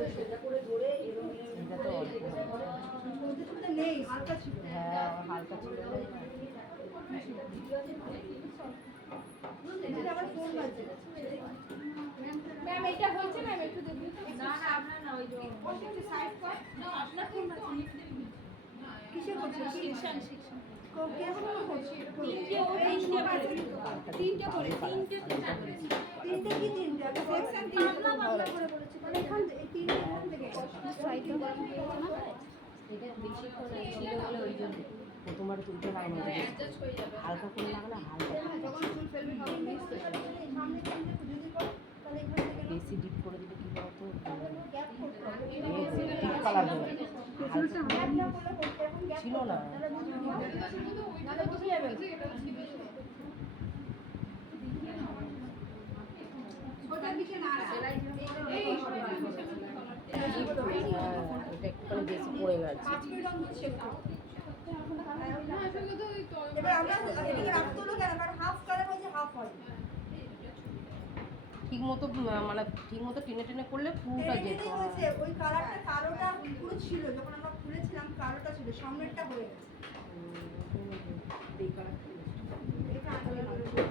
এটা তো অল্প হ্যাঁ হালকা ছিল ম্যাম এটা হচ্ছে ম্যাম একটু দেখুন না না আপনার না ওই যে একটু সাইড কর না আপনার কোন আছে কিসে করছে শিক্ষা কেমন করছে তিনটে করে তিনটে কি তিনটে আমি সেকশন তিনটে বাংলা করে বলেছি মানে এখান এই তিনটে এখান থেকে সাইডে এটা বেশি করে ছিল বলে ওই জন্য তোমার তুলতে লাগানো অ্যাডজাস্ট হয়ে যাবে হালকা করে লাগালে হালকা যখন চুল ফেলবে তখন মিক্স হয়ে যাবে সামনে তিনটে যদি করো তাহলে এখান থেকে বেশি ডিপ করে দিলে কি বলতো গ্যাপ করতে হবে ডিপ কালার হবে গ্যাপ না করলে করতে এখন গ্যাপ ছিল না নালে বুঝে যাবে ওটার দিকে না এই এটা একটু বেশি পড়ে গেছে 5 মিনিট অন্তর শেভ করো এবার আমরা এদিকে রাখতে হলো কেন কারণ হাফ কালার হয়েছে হাফ হয় ঠিক মতো মানে ঠিক মতো টেনে টেনে করলে পুরোটা যেত হয়েছে ওই কালারটা কালোটা পুরো ছিল যখন আমরা খুলেছিলাম কালোটা ছিল সামনেরটা হয়ে গেছে এই কালারটা এটা আগে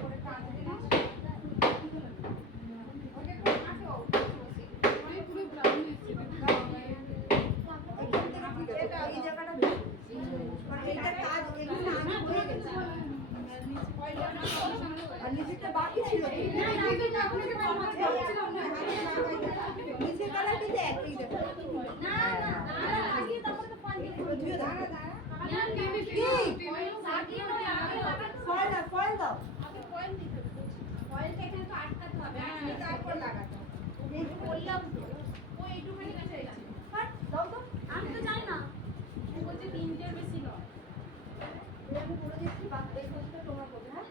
পরে কাটতে না ওকে কাটো মানে পুরো ব্রাউন হয়েছে এটা এই জায়গাটা বেশি আর এটা কাজ এগুলো আমি হয়ে গেছে আর নিচেটা বাকি ছিল না নিচেটা আপনাকে মাঝে ছিল না নিচে কালার কিন্তু একই দেখো না না লাগিয়ে তারপরে তো পান দিয়ে দাঁড়া দাঁড়া ফয়েল দাও আগে ফয়েল দিতে হবে ফয়েলটা এখানে তো আটকাতে হবে তারপর লাগাতে হবে এই বললাম তো ও এইটুখানি কাছে আছে হ্যাঁ দাও তো আমি তো জানি না ও বলছে তিনটের বেশি নয় আমি বলে দিচ্ছি বাদ এই কোর্সটা তোমরা করবে হ্যাঁ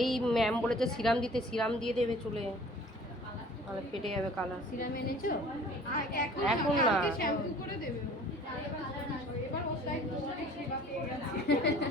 এই ম্যাম বলেছে সিরাম দিতে সিরাম দিয়ে দেবে চুলে তাহলে ফেটে যাবে কালার সিরাম এনেছো এখন না শ্যাম্পু করে দেবে এবার ওর টাইম তোমাকে সেবা পেয়ে গেছে না